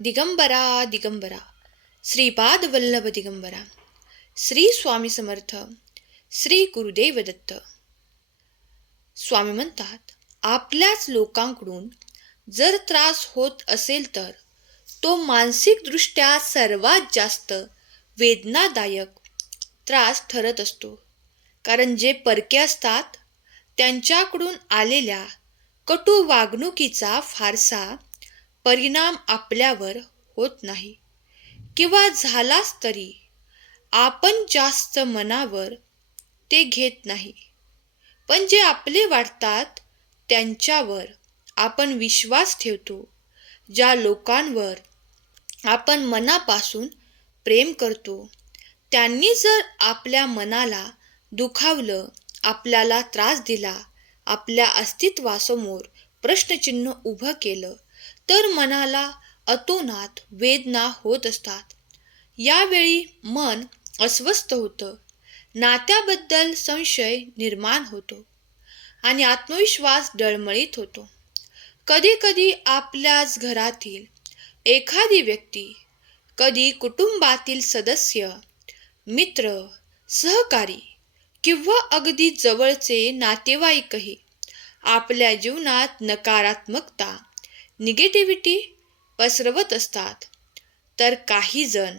दिगंबरा दिगंबरा श्रीपाद वल्लभ दिगंबरा. श्री स्वामी समर्थ. श्री गुरुदेव दत्त. स्वामी म्हणतात, आपल्याच लोकांकडून जर त्रास होत असेल तर तो मानसिकदृष्ट्या सर्वात जास्त वेदनादायक त्रास ठरत असतो. कारण जे परके असतात त्यांच्याकडून आलेल्या कटू वागणुकीचा फारसा परिणाम आपल्यावर होत नाही, किंवा झालाच तरी आपण जास्त मनावर ते घेत नाही. पण जे आपले वाटतात त्यांच्यावर आपण विश्वास ठेवतो. ज्या लोकांवर आपण मनापासून प्रेम करतो त्यांनी जर आपल्या मनाला दुखावलं, आपल्याला त्रास दिला, आपल्या अस्तित्वासमोर प्रश्नचिन्ह उभं केलं तर मनाला अतोनात वेदना होत असतात. यावेळी मन अस्वस्थ होतं, नात्याबद्दल संशय निर्माण होतो आणि आत्मविश्वास डळमळीत होतो. कधी कधी आपल्याच घरातील एखादी व्यक्ती, कधी कुटुंबातील सदस्य, मित्र, सहकारी किंवा अगदी जवळचे नातेवाईकही आपल्या जीवनात नकारात्मकता, निगेटिव्हिटी पसरवत असतात. तर काही जण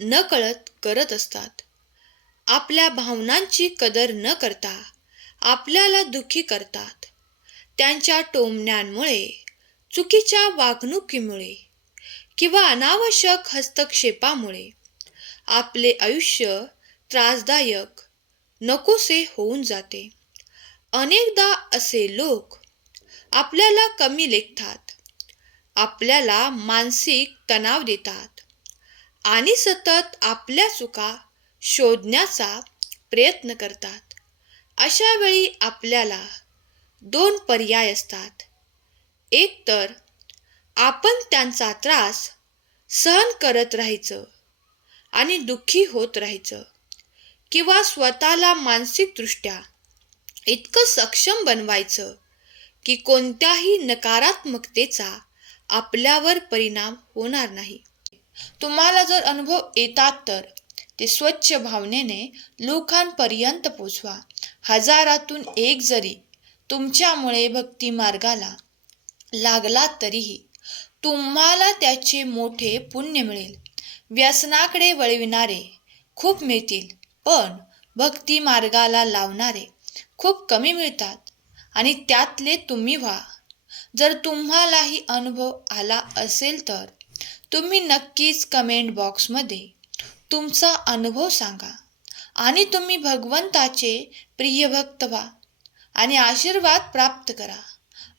नकळत करत असतात. आपल्या भावनांची कदर न करता आपल्याला दुःखी करतात. त्यांच्या टोमण्यांमुळे, चुकीच्या वागणुकीमुळे किंवा अनावश्यक हस्तक्षेपामुळे आपले आयुष्य त्रासदायक, नकोसे होऊन जाते. अनेकदा असे लोक आपल्याला कमी लेखतात, आपल्याला मानसिक तणाव देतात आणि सतत आपल्या चुका शोधण्याचा प्रयत्न करतात. अशा वेळी आपल्याला दोन पर्याय असतात. एक तर आपण त्यांचा त्रास सहन करत राहायचं आणि दुःखी होत राहायचं, किंवा स्वतःला मानसिकदृष्ट्या इतकं सक्षम बनवायचं की कोणत्याही नकारात्मकतेचा आपल्यावर परिणाम होणार नाही. तुम्हाला जर अनुभव येतात तर ते स्वच्छ भावनेने लोकांपर्यंत पोचवा. हजारातून एक जरी तुमच्यामुळे भक्ती मार्गाला लागला तरीही तुम्हाला त्याचे मोठे पुण्य मिळेल. व्यसनाकडे वळविणारे खूप मिळतील, पण भक्ती मार्गाला लावणारे खूप कमी मिळतात, आणि त्यातले तुम्ही व्हा. जर तुम्हालाही अनुभव आला असेल तर तुम्ही नक्कीच कमेंट बॉक्समध्ये तुमचा अनुभव सांगा आणि तुम्ही भगवंताचे प्रिय भक्त व्हा आणि आशीर्वाद प्राप्त करा.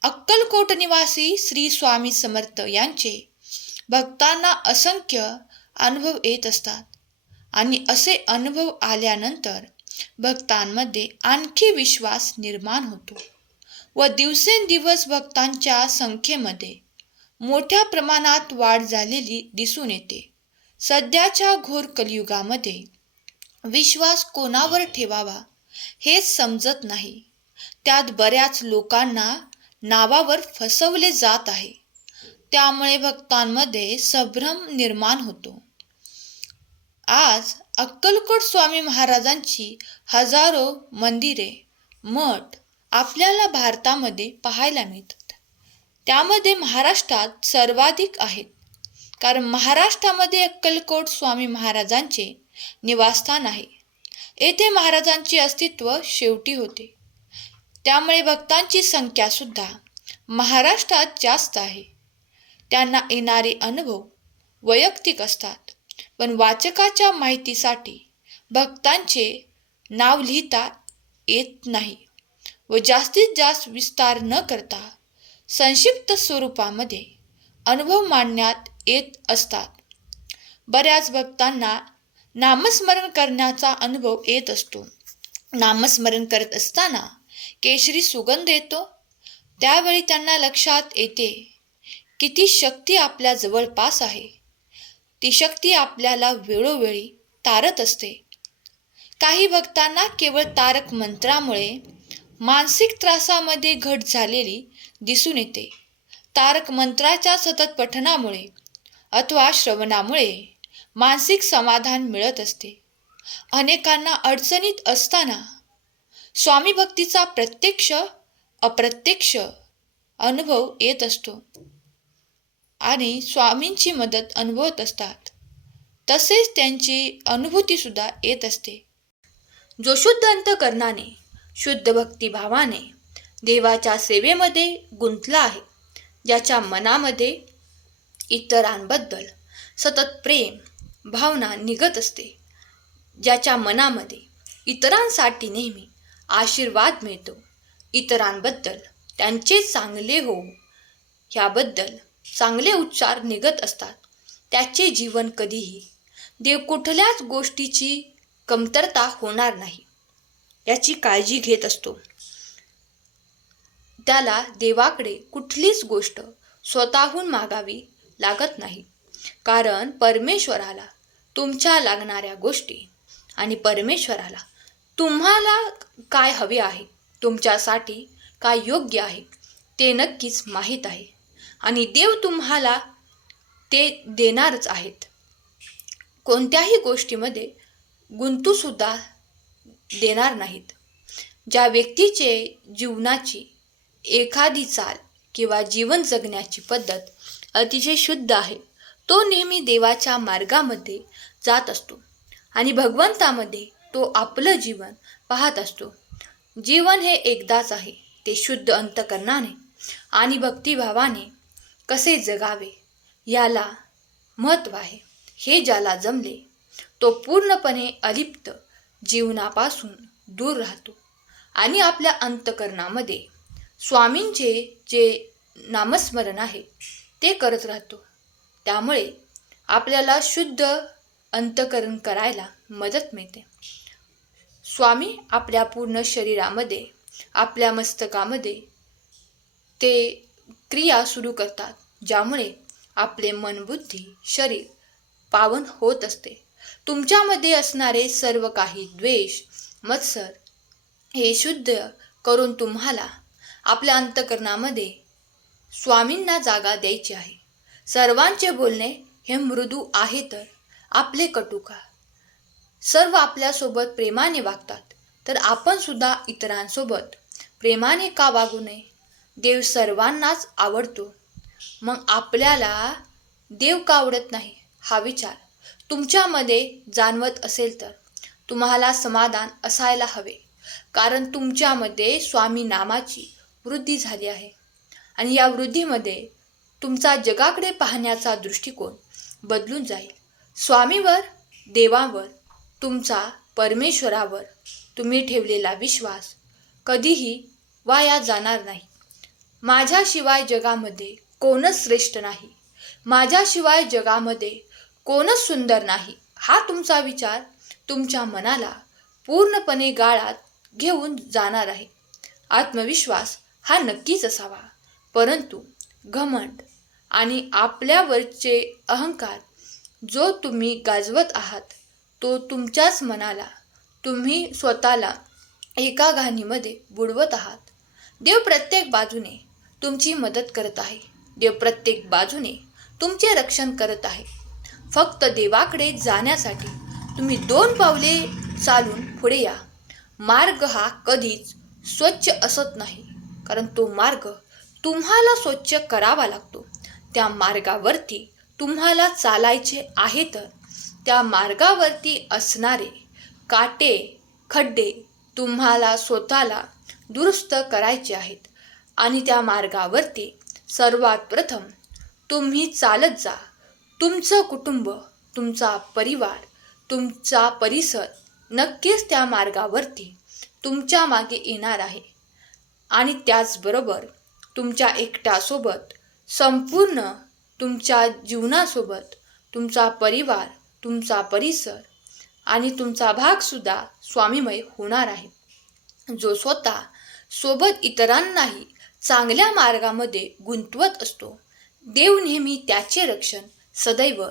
अक्कलकोट निवासी श्री स्वामी समर्थ यांचे भक्तांना असंख्य अनुभव येत असतात, आणि असे अनुभव आल्यानंतर भक्तांमध्ये आणखी विश्वास निर्माण होतो व दिवसेंदिवस भक्तांच्या संख्येमध्ये मोठ्या प्रमाणात वाढ झालेली दिसून येते. सध्याच्या घोर कलियुगामध्ये विश्वास कोणावर ठेवावा हेच समजत नाही. त्यात बऱ्याच लोकांना नावावर फसवले जात आहे. त्यामुळे भक्तांमध्ये संभ्रम निर्माण होतो. आज अक्कलकोट स्वामी महाराजांची हजारो मंदिरे, मठ आपल्याला भारतामध्ये पाहायला मिळतात. त्यामध्ये महाराष्ट्रात सर्वाधिक आहेत, कारण महाराष्ट्रामध्ये अक्कलकोट स्वामी महाराजांचे निवासस्थान आहे. येथे महाराजांचे अस्तित्व शेवटी होते. त्यामुळे भक्तांची संख्या सुद्धा महाराष्ट्रात जास्त आहे. त्यांना येणारे अनुभव वैयक्तिक असतात, पण वाचकाच्या माहितीसाठी भक्तांचे नाव लिहिता येत नाही व जास्तीत जास्त विस्तार न करता संक्षिप्त स्वरूपामध्ये अनुभव मांडण्यात येत असतात. बऱ्याच भक्तांना नामस्मरण करण्याचा अनुभव येत असतो. नामस्मरण करत असताना केशरी सुगंध येतो. त्यावेळी त्यांना लक्षात येते की ती शक्ती आपल्या जवळपास आहे. ती शक्ती आपल्याला वेळोवेळी तारत असते. काही भक्तांना केवळ तारक मंत्रामुळे मानसिक त्रासामध्ये घट झालेली दिसून येते. तारक मंत्राच्या सतत पठणामुळे अथवा श्रवणामुळे मानसिक समाधान मिळत असते. अनेकांना अडचणीत असताना स्वामी भक्तीचा प्रत्यक्ष अप्रत्यक्ष अनुभव येत असतो आणि स्वामींची मदत अनुभवत असतात. तसेच त्यांची अनुभूतीसुद्धा येत असते. जो शुद्ध अंतःकरणाने शुद्ध भक्तिभावाने देवाच्या सेवेमध्ये गुंतला आहे, ज्याच्या मनामध्ये इतरांबद्दल सतत प्रेम भावना निघत असते, ज्याच्या मनामध्ये इतरांसाठी नेहमी आशीर्वाद मिळतो, इतरांबद्दल त्यांचे चांगले हो ह्याबद्दल चांगले उच्चार निघत असतात, त्याचे जीवन कधीही देव कुठल्याच गोष्टीची कमतरता होणार नाही याची काळजी घेत असतो. त्याला देवाकडे कुठलीच गोष्ट स्वतःहून मागावी लागत नाही, कारण परमेश्वराला तुमच्या लागणाऱ्या गोष्टी आणि परमेश्वराला तुम्हाला काय हवे आहे, तुमच्यासाठी काय योग्य आहे ते नक्कीच माहीत आहे आणि देव तुम्हाला ते देणारच आहेत. कोणत्याही गोष्टीमध्ये गुंतूसुद्धा देणार नाहीत. ज्या व्यक्तीचे जीवनाची एखादी चाल किंवा जीवन जगण्याची पद्धत अतिशय शुद्ध आहे, तो नेहमी देवाच्या मार्गामध्ये जात असतो आणि भगवंतामध्ये तो आपलं जीवन पाहत असतो. जीवन हे एकदाच आहे, ते शुद्ध अंतःकरणाने आणि भक्तिभावाने कसे जगावे याला महत्त्व आहे. हे ज्याला जमले तो पूर्णपणे अलिप्त जीवनापासून दूर राहतो आणि आपल्या अंतःकरणामध्ये स्वामींचे जे नामस्मरण आहे ते करत राहतो. त्यामुळे आपल्याला शुद्ध अंतःकरण करायला मदत मिळते. स्वामी आपल्या पूर्ण शरीरामध्ये आपल्या मस्तकामध्ये ते क्रिया सुरू करतात, ज्यामुळे आपले मन बुद्धी शरीर पावन होत असते. तुमच्यामध्ये असणारे सर्व काही द्वेष मत्सर हे शुद्ध करून तुम्हाला आपल्या अंतःकरणामध्ये स्वामींना जागा द्यायची आहे. सर्वांचे बोलणे हे मृदू आहे तर आपले कटू का? सर्व आपल्यासोबत प्रेमाने वागतात तर आपण सुद्धा इतरांसोबत प्रेमाने का वागू नये? देव सर्वांनाच आवडतो, मग आपल्याला देव का आवडत नाही हा विचार तुमच्यामध्ये जाणवत असेल तर तुम्हाला समाधान असायला हवे, कारण तुमच्यामध्ये स्वामी नामाची वृद्धी झाली आहे आणि या वृद्धीमध्ये तुमचा जगाकडे पाहण्याचा दृष्टिकोन बदलून जाईल. स्वामीवर, देवावर, तुमचा परमेश्वरावर तुम्ही ठेवलेला विश्वास कधीही वाया जाणार नाही. माझ्याशिवाय जगामध्ये कोणच श्रेष्ठ नाही, माझ्याशिवाय जगामध्ये कोणच सुंदर नाही, हा तुमचा विचार तुमच्या मनाला पूर्णपणे गाळात घेऊन जाणार आहे. आत्मविश्वास हा नक्कीच असावा, परंतु घमंड आणि आपल्यावरचे अहंकार जो तुम्ही गाजवत आहात तो तुमच्याच मनाला तुम्ही स्वतःला एका घाणीमध्ये बुडवत आहात. देव प्रत्येक बाजूने तुमची मदत करत आहे, देव प्रत्येक बाजूने तुमचे रक्षण करत आहे. फक्त देवाकडे जाण्यासाठी तुम्ही 2 पावले चालून पुढे या. मार्ग हा कधीच स्वच्छ असत नाही, कारण तो मार्ग तुम्हाला स्वच्छ करावा लागतो. त्या मार्गावरती तुम्हाला चालायचे आहे तर त्या मार्गावरती असणारे काटे खड्डे तुम्हाला स्वतःला दुरुस्त करायचे आहेत आणि त्या मार्गावरती सर्वात प्रथम तुम्ही चालत जा. तुमचं कुटुंब, तुमचा परिवार, तुमचा परिसर नक्कीच त्या मार्गावरती तुमच्या मागे येणार आहे आणि त्याचबरोबर तुमच्या एकट्यासोबत संपूर्ण तुमच्या जीवनासोबत तुमचा परिवार, तुमचा परिसर आणि तुमचा भागसुद्धा स्वामीमय होणार आहे. जो स्वतः सोबत इतरांनाही चांगल्या मार्गामध्ये गुंतवत असतो, देव नेहमी त्याचे रक्षण सदैव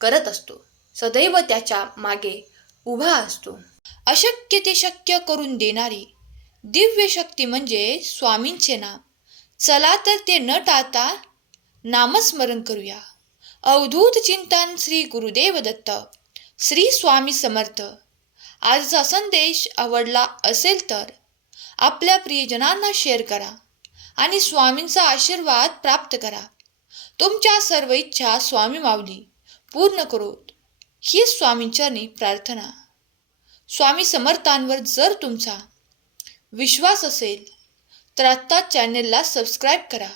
करत असतो, सदैव त्याच्या मागे उभा असतो. अशक्य ते शक्य करून देणारी दिव्य शक्ती म्हणजे स्वामींचे नाम. चला तर ते न टाळता नामस्मरण करूया. अवधूत चिंतन श्री गुरुदेव दत्त. श्री स्वामी समर्थ. आजचा संदेश आवडला असेल तर आपल्या प्रियजनांना शेअर करा आणि स्वामींचा आशीर्वाद प्राप्त करा. तुमच्या सर्व इच्छा स्वामी माऊली पूर्ण करोत ही स्वामींचरणी प्रार्थना. स्वामी समर्थांवर जर तुमचा विश्वास असेल तर आत्ता चॅनेलला सबस्क्राईब करा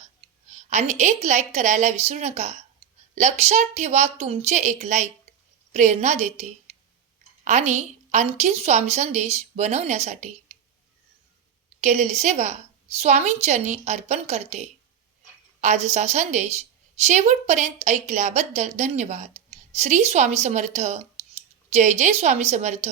आणि एक लाईक करायला विसरू नका. लक्षात ठेवा, तुमचे एक लाईक प्रेरणा देते आणि आणखीन स्वामी संदेश बनवण्यासाठी केलेली सेवा स्वामींचरणी अर्पण करते. आजचा संदेश शेवटपर्यंत ऐकल्याबद्दल धन्यवाद. श्री स्वामी समर्थ. जय जय स्वामी समर्थ.